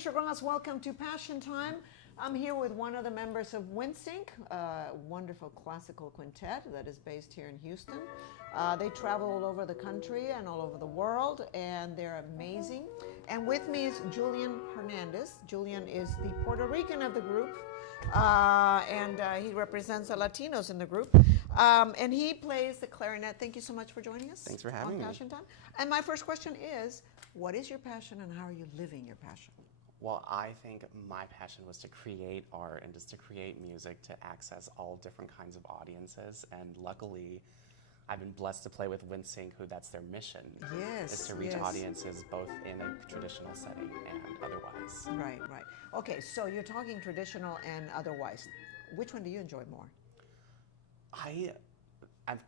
Patricia Gras. Welcome to Passion Time. I'm here with one of the members of Windsync, a wonderful classical quintet that is based here in Houston. They travel all over the country and all over the world, and they're amazing. And with me is Julian Hernandez. Julian is the Puerto Rican of the group, and he represents the Latinos in the group. And he plays the clarinet. Thank you so much for joining us. Thanks for having me. Passion Time. And my first question is, what is your passion and how are you living your passion? Well, I think my passion was to create art and just to create music to access all different kinds of audiences. And luckily, I've been blessed to play with Windsync, who that's their mission. Yes, is to reach audiences both in a traditional setting and otherwise. Right, right. Okay, so you're talking traditional and otherwise. Which one do you enjoy more?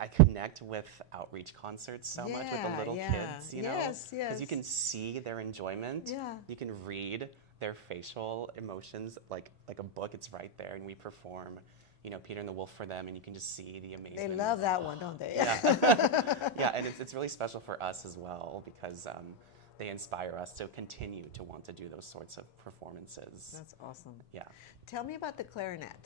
I connect with outreach concerts so much with the little kids, you know? Yes, yes. Because you can see their enjoyment. Yeah. You can read their facial emotions like a book. It's right there, and we perform, you know, Peter and the Wolf for them, and you can just see the amazement. They love that one, don't they? Yeah. Yeah, and it's really special for us as well because they inspire us to continue to want to do those sorts of performances. That's awesome. Yeah. Tell me about the clarinet.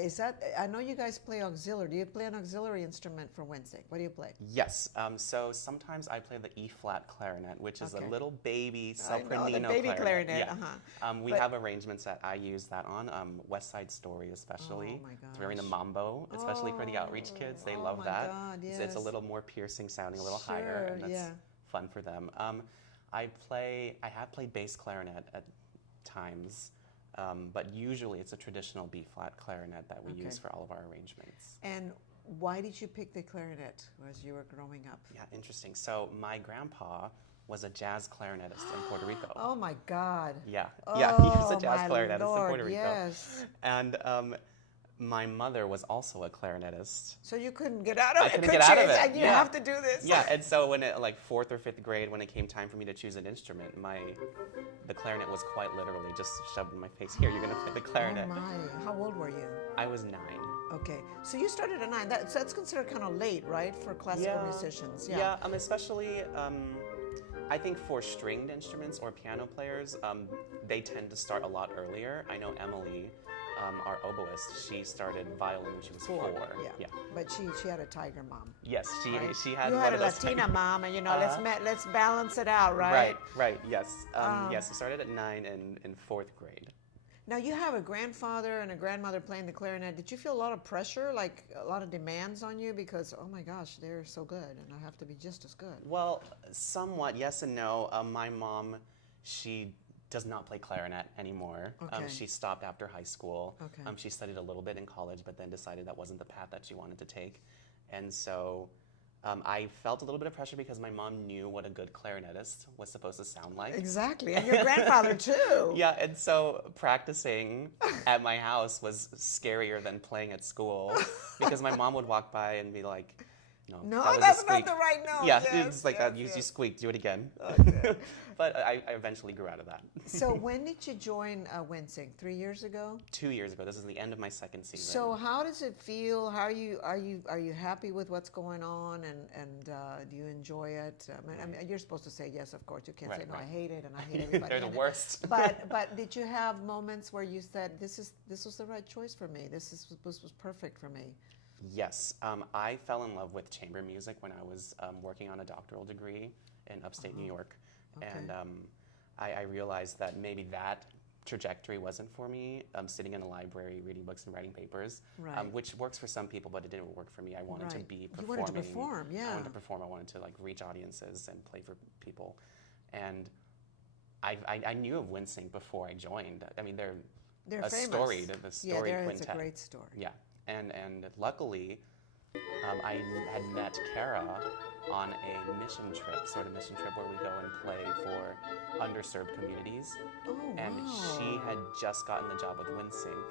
Is that, I know you guys play auxiliary. Do you play an auxiliary instrument for Windsync? What do you play? Yes. So sometimes I play the E-flat clarinet, which is a little baby sopranino the baby clarinet. Yeah. We have arrangements that I use that on. West Side Story especially. Oh my gosh. It's wearing the mambo, especially for the outreach kids. They love that. God, yes. It's a little more piercing sounding, a little higher, and that's fun for them. I have played bass clarinet at times. But usually it's a traditional B-flat clarinet that we use for all of our arrangements. And why did you pick the clarinet as you were growing up? Yeah, interesting. So my grandpa was a jazz clarinetist in Puerto Rico. Oh my God. Yeah, oh, yeah, he was a jazz clarinetist Lord, in Puerto Rico. Yes. And my mother was also a clarinetist. So you couldn't get out of it. I couldn't get out of it. Like, you have to do this. Yeah, and so when it, like 4th or 5th grade, when it came time for me to choose an instrument, the clarinet was quite literally just shoved in my face. Here, you're gonna play the clarinet. Oh my! How old were you? I was 9. Okay, so you started at 9. That's considered kind of late, right, for classical musicians? Yeah. Especially. I think for stringed instruments or piano players, they tend to start a lot earlier. I know Emily, our oboist, she started violin when she was 4. Yeah. But she had a tiger mom. Yes, she had. You one had of a those Latina mom, and you know, let's balance it out, right? Right. Yes. Yes. I started at 9 in 4th grade. Now you have a grandfather and a grandmother playing the clarinet. Did you feel a lot of pressure, like a lot of demands on you because, oh my gosh, they're so good and I have to be just as good? Well, somewhat, yes and no. My mom, she does not play clarinet anymore. Okay. She stopped after high school. Okay. She studied a little bit in college, but then decided that wasn't the path that she wanted to take. And so I felt a little bit of pressure because my mom knew what a good clarinetist was supposed to sound like. Exactly, and your grandfather too. Yeah, and so practicing at my house was scarier than playing at school because my mom would walk by and be like, no, that's not the right note. Yeah, it's like that. You squeaked. Do it again. Okay. But I eventually grew out of that. So when did you join Windsync? 3 years ago? 2 years ago. This is the end of my 2nd season. So how does it feel? How are you happy with what's going on? And do you enjoy it? I mean, you're supposed to say yes, of course. You can't say no. I hate it, and I hate everybody. They're the worst. But did you have moments where you said this was the right choice for me? This was perfect for me? Yes, I fell in love with chamber music when I was working on a doctoral degree in upstate New York. Okay. And I realized that maybe that trajectory wasn't for me, sitting in a library, reading books and writing papers, which works for some people, but it didn't work for me. I wanted to be performing. You wanted to perform, yeah. I wanted to perform. I wanted to like reach audiences and play for people. And I knew of Windsync before I joined. I mean, they're a famous. Story, the story quintet. It's a great story. Yeah. And luckily, I had met Kara on a mission trip where we go and play for underserved communities. Oh, and she had just gotten the job with Windsync,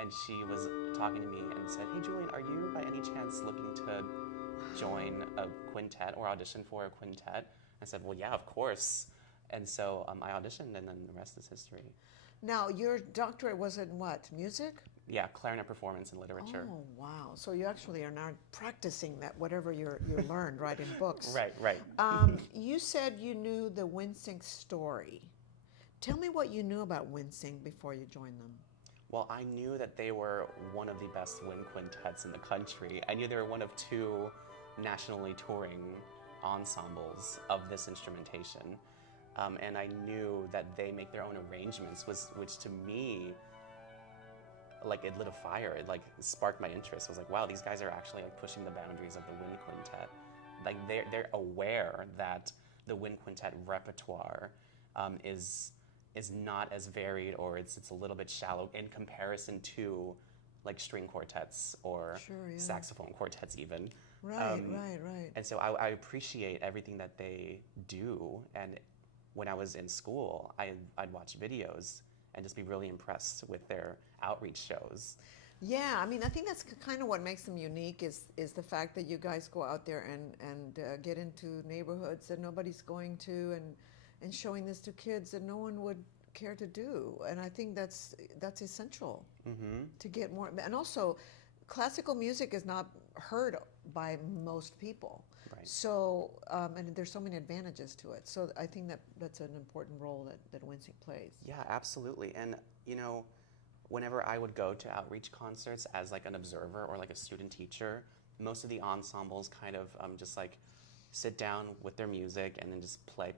and she was talking to me and said, "Hey, Julian, are you by any chance looking to join a quintet or audition for a quintet?" I said, "Well, yeah, of course." And so I auditioned, and then the rest is history. Now, your doctorate was in what? Music? Yeah, clarinet performance and literature. Oh, wow. So you actually are now practicing that, whatever you learned, right, in books. Right. You said you knew the Windsync story. Tell me what you knew about Windsync before you joined them. Well, I knew that they were one of the best wind quintets in the country. I knew they were one of 2 nationally touring ensembles of this instrumentation. And I knew that they make their own arrangements, which to me, like, it lit a fire. It like sparked my interest. I was like, wow, these guys are actually like pushing the boundaries of the wind quintet. Like they're aware that the wind quintet repertoire is not as varied, or it's a little bit shallow in comparison to like string quartets or saxophone quartets even. Right. And so I appreciate everything that they do. And when I was in school, I'd watch videos and just be really impressed with their outreach shows. Yeah, I mean, I think that's kind of what makes them unique is the fact that you guys go out there and get into neighborhoods that nobody's going to, and showing this to kids that no one would care to do. And I think that's essential to get more. And also, classical music is not heard by most people. Right. So, and there's so many advantages to it. So I think that's an important role that Windsync plays. Yeah, absolutely. And, you know, whenever I would go to outreach concerts as like an observer or like a student teacher, most of the ensembles kind of just like sit down with their music and then just play,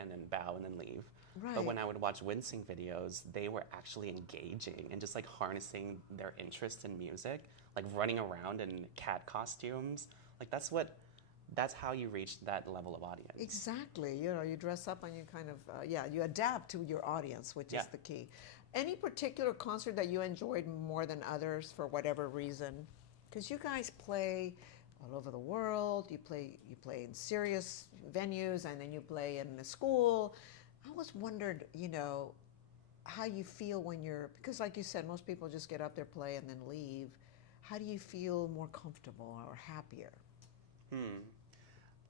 and then bow and then leave. Right. But when I would watch Windsync videos, they were actually engaging and just like harnessing their interest in music, like running around in cat costumes. Like that's how you reach that level of audience. Exactly. You know, you dress up and you kind of, you adapt to your audience, which is the key. Any particular concert that you enjoyed more than others for whatever reason? Because you guys play all over the world. You play in serious venues, and then you play in the school. I always wondered, you know, how you feel when because like you said, most people just get up there, play, and then leave. How do you feel more comfortable or happier?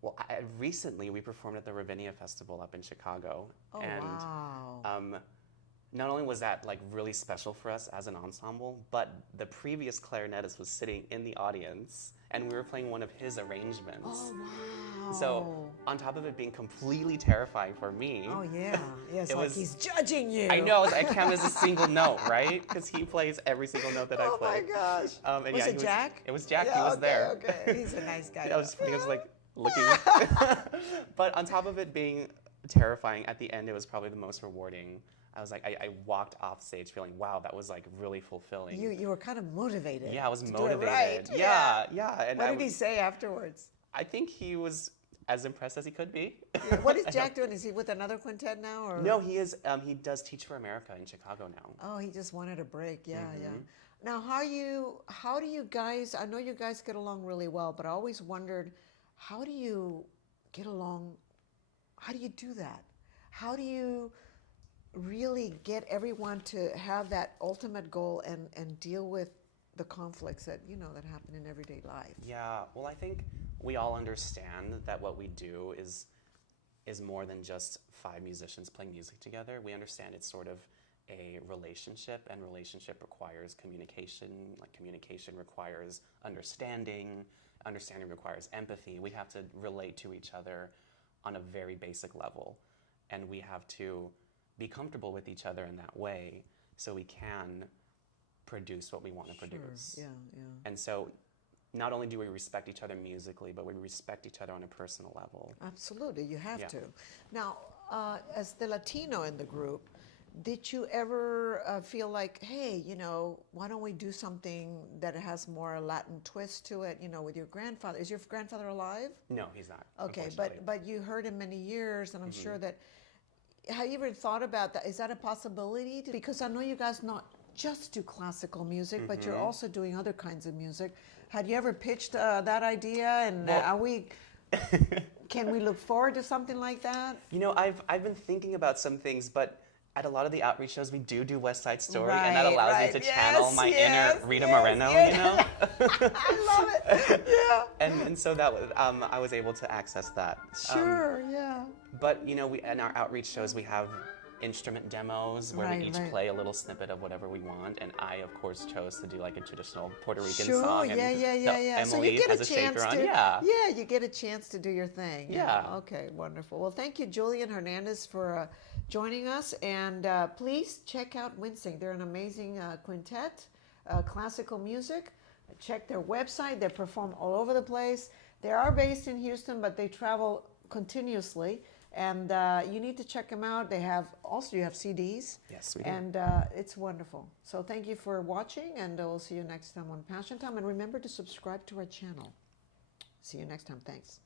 Well, recently we performed at the Ravinia Festival up in Chicago. Oh, and, wow. Not only was that like really special for us as an ensemble, but the previous clarinetist was sitting in the audience and we were playing one of his arrangements. Oh, wow. So on top of it being completely terrifying for me. Oh, yeah. It's like he's judging you. I know. I can't miss a single note, right? Because he plays every single note that I play. Oh, my gosh. And was it Jack? It was Jack. Yeah, he was there. Okay. He's a nice guy. I was like looking. But on top of it being terrifying, at the end it was probably the most rewarding. I was like, I walked off stage feeling, wow, that was like really fulfilling. You were kind of motivated. Yeah, I was motivated. Do it right. Yeah. And what did he say afterwards? I think he was as impressed as he could be. Yeah. What is Jack doing? Is he with another quintet now? Or? No, he is. He does Teach for America in Chicago now. Oh, he just wanted a break. Yeah. Now, how do you guys? I know you guys get along really well, but I always wondered, how do you get along? How do you do that? How do you really get everyone to have that ultimate goal and deal with the conflicts that that happen in everyday life? Yeah, well, I think we all understand that what we do is more than just 5 musicians playing music together. We understand it's sort of a relationship, and relationship requires communication. Like communication requires understanding. Understanding requires empathy. We have to relate to each other on a very basic level, and we have to be comfortable with each other in that way so we can produce what we want to produce. Yeah. And so not only do we respect each other musically, but we respect each other on a personal level. Absolutely, you have to. Now, as the Latino in the group, did you ever feel like, hey, why don't we do something that has more Latin twist to it, with your grandfather? Is your grandfather alive? No, he's not. Okay, but you heard him many years, and I'm sure that, have you ever thought about that? Is that a possibility? Because I know you guys not just do classical music, but you're also doing other kinds of music. Had you ever pitched that idea? And can we look forward to something like that? I've been thinking about some things, but at a lot of the outreach shows, we do West Side Story, and that allows me to channel my inner Rita Moreno, I love it. Yeah. And so that was, I was able to access that. Sure, yeah. But we in our outreach shows we have instrument demos where we each play a little snippet of whatever we want, and I of course chose to do like a traditional Puerto Rican song. Yeah. Emily so you get has a shaker chance on. you get a chance to do your thing. Yeah. Okay, wonderful. Well, thank you, Julian Hernandez, for joining us. And please check out Windsync. They're an amazing quintet, classical music. Check their website. They perform all over the place. They are based in Houston, but they travel continuously. And you need to check them out. They have also, you have CDs. Yes, we do. And it's wonderful. So thank you for watching, and we'll see you next time on Passion Time. And remember to subscribe to our channel. See you next time. Thanks.